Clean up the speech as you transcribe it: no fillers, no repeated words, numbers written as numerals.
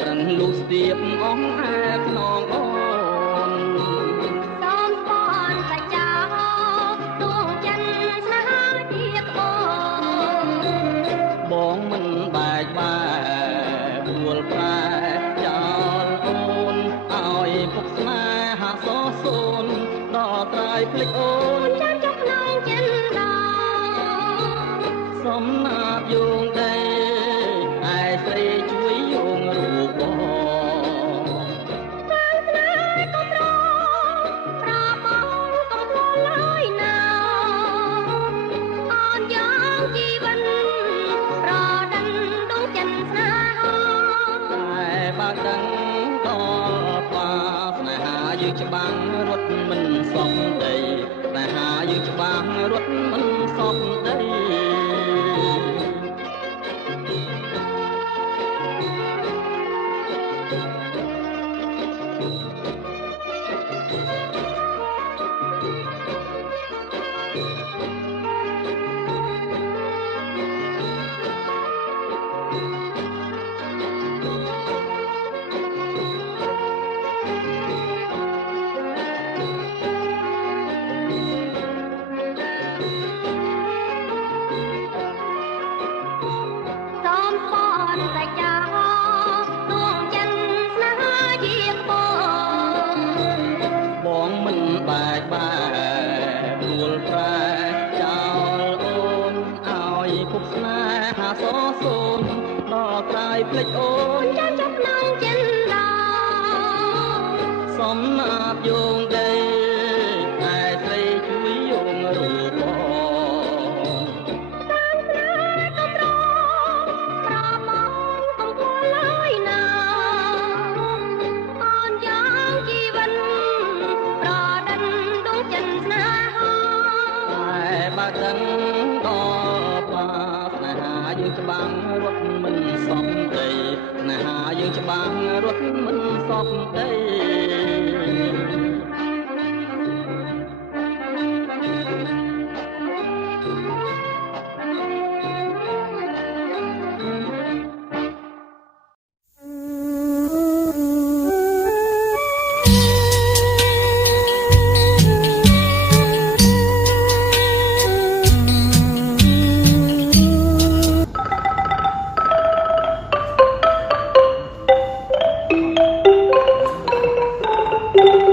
ខ ប្រឹងលូស្ទាបអស់អាខ្នងអូនសូមស្ព័នសច្ចាទួងចិនស្នេហាជាក្បូនបងមិនបែកបែកដួលប្រែចោលអូនឲ្យពុកស្នេហាសសូនដល់ត្រៃភ្លេចអូនចាំចុះក្នុងចិនដល់សំណាបយោងដីឯស្រីជួយយោងរូបបងតាមស្នេហ៍ក៏ប្រប្របងកំពុងឡើយណាអូនយ៉ាងជីវិតប្រដិនដួងចិនស្នេហាតែបើដឹងដល់ផ្លាស្នេហាយើងច្បាំងរត់មិនសពដីស្នេហាយើងច្បាំងរត់មិនសពដីសច្ចាទួងចិនស្នេហាជាក្បូនបងមិនបែកបែកដួលប្រែចោលអូនឲ្យពុកស្នេហាសសូនដល់ក្រោយភ្លេចអូនចាំចុះក្នុងចិនដល់សំណាបយោងដីឯស្រីជួយយោងរូបបងតាមស្នេហ៍ក៏ប្របងកំពុងឡើយណាអូនយ៉ាងជីវិតប្រដិនដួងចិនស្នេហាតែបើដឹងដល់ផ្លាស្នេហាយើងច្បាំងរត់មិនសពដីស្នេហាយើងច្បាំងរត់មិនសពដី